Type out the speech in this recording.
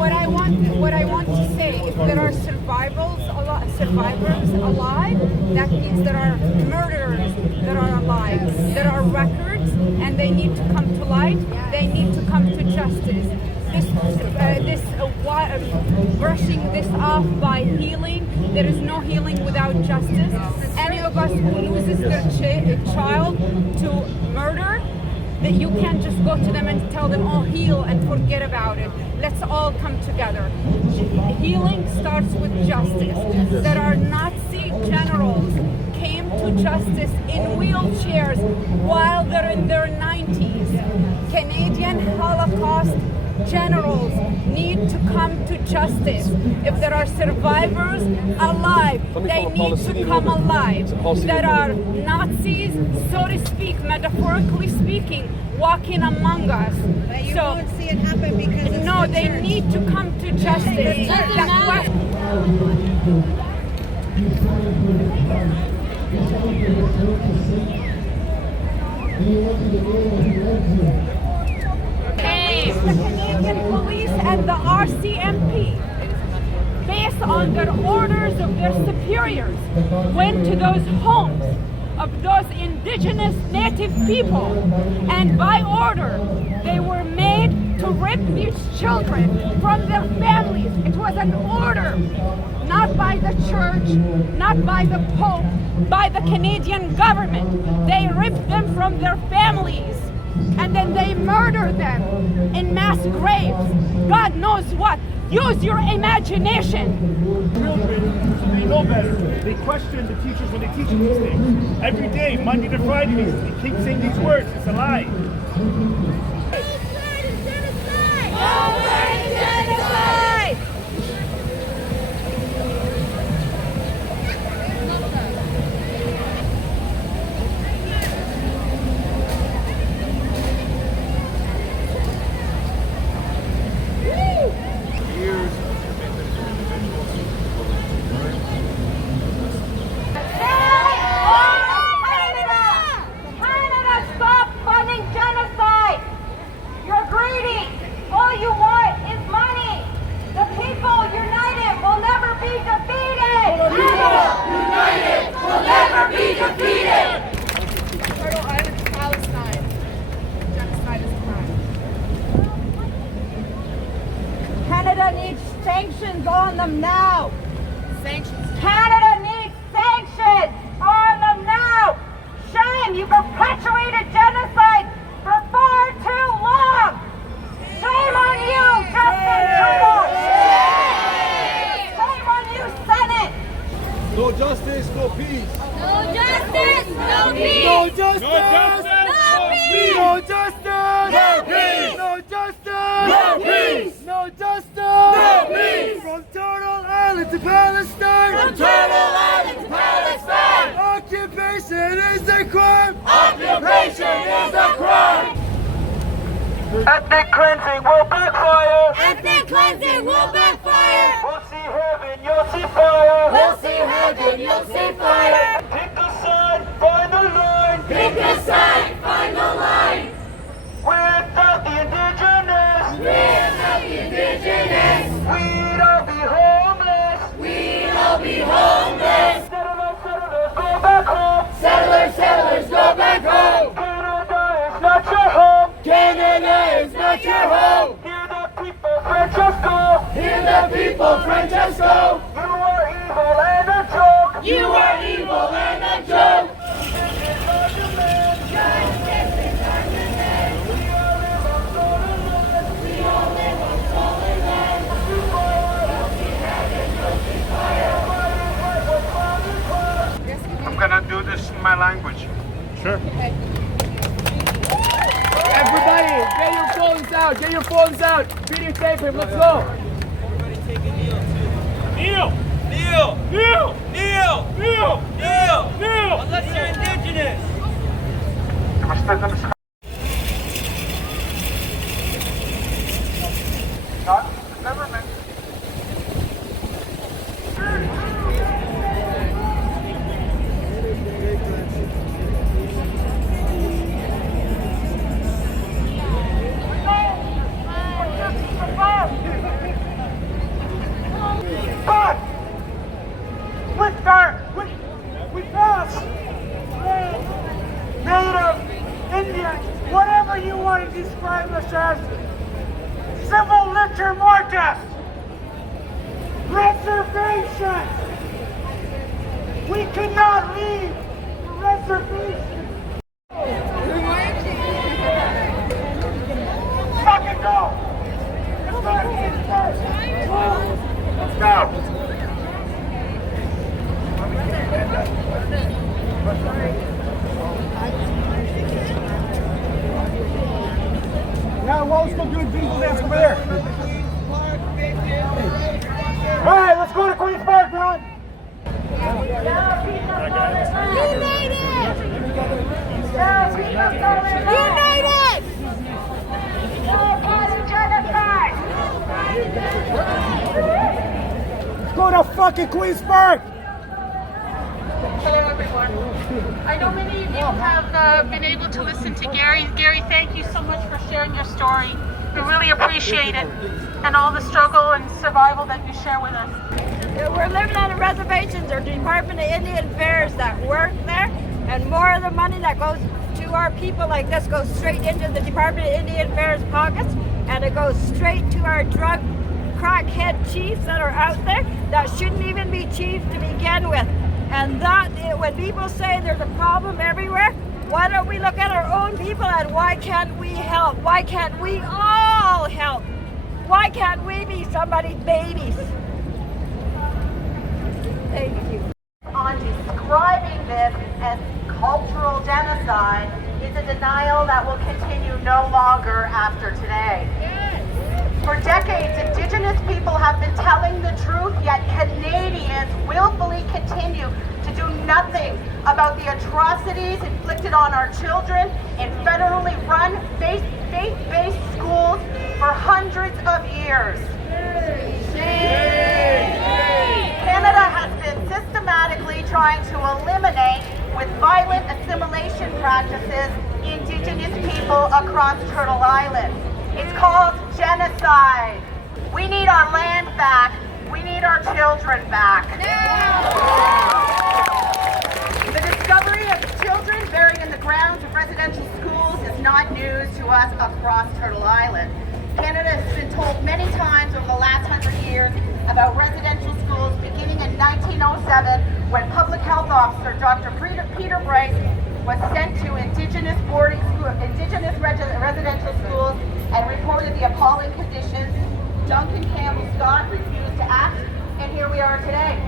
What I want to say, if there are survivors alive, that means there are murderers that are alive. There are records, and they need to come to light. They need to come to justice. Brushing this off by healing, there is no healing without justice. Any of us who loses their child to murder, that you can't just go to them and tell them, oh, heal and forget about it. Let's all come together. Healing starts with justice. There are Nazi generals came to justice in wheelchairs while they're in their 90s. Canadian Holocaust generals need to come to justice. If there are survivors alive, they need to come alive. There are Nazis, so to speak, metaphorically speaking, walking among us. But you won't see it happen because it's no, they need to come to justice. The Canadian police and the RCMP, based on their orders of their superiors, went to those homes of those Indigenous native people, and by order they were made to rip these children from their families. It was an order, not by the church, not by the Pope, by the Canadian government. They ripped them from their families, and then they murder them in mass graves. God knows what. Use your imagination. Children, they know better. They question the teachers when they teach them these things. Every day, Monday to Friday, they keep saying these words. It's a lie. Canada needs sanctions on them now. sanctions. Canada needs sanctions on them now. Shame, you perpetuated genocide for far too long. Shame on you, Justin Trudeau. Shame on you, Senate. No justice, no peace. No justice, no peace. No justice, No peace. no justice, No peace. no justice, No peace. no justice, No peace. From Turtle Island to Palestine, From Turtle Island to Palestine. Occupation is a crime. Occupation is a crime. Ethnic cleansing will backfire. Ethnic cleansing will backfire. We'll see heaven, you'll see fire. We'll see heaven, you'll see fire. Pick a side, find the line. Pick a side, find the line. Without the Indigenous, Without the Indigenous, we'd all be homeless. we'd all be homeless. Settlers, go back home. Settlers, go back home. Canada is not your home. Canada is not your home. Hear the people, Francesco. Hear the people, Francesco. You are evil and a joke. You are evil and a joke. Justice is our demand. Justice is our demand. We all live on stolen land. We all live on stolen land. We'll see heaven, we'll see fire. I'm gonna do this in my language. Sure. Everybody, get your phones out. Get your phones out. Videotape him. Let's go. Kneel. Kneel! Kneel. Kneel! Kneel. Kneel! Kneel. Unless you're indigenous! Not the government. you want to describe us as civil litter mortis, reservations. We could not leave the reservation. Fucking go. Let's go to Queens Park. Let's go. Now, Rose, go do a diesel dance over there. All right, let's go to Queens Park, Ron. United! Let's go to fucking Queens Park. Hello, everyone. I know many of you have been able to listen to Gary. Gary, thank you so much for sharing your story. We really appreciate it and all the struggle and survival that you share with us. We're living on the reservations. There's the Department of Indian Affairs that work there, and more of the money that goes to our people like this goes straight into the Department of Indian Affairs pockets, and it goes straight to our drug crackhead chiefs that are out there that shouldn't even be chiefs to begin with. And that, when people say there's a problem everywhere, why don't we look at our own people and why can't we help? Why can't we all help? Why can't we be somebody's babies? Thank you. On describing this as cultural genocide is a denial that will continue no longer after today. For decades, Indigenous people have been telling the truth, yet Canadians willfully continue to do nothing about the atrocities inflicted on our children in federally run faith-based schools for hundreds of years. Canada has been systematically trying to eliminate, with violent assimilation practices, Indigenous people across Turtle Island. It's called genocide. We need our land back. We need our children back. The discovery of children buried in the grounds of residential schools is not news to us across Turtle Island. Canada has been told many times over the last 100 years about residential schools, beginning in 1907 when Public Health Officer Dr. Peter Bryce was sent to Indigenous residential schools and reported the appalling conditions. Duncan Campbell Scott refused to act, and here we are today.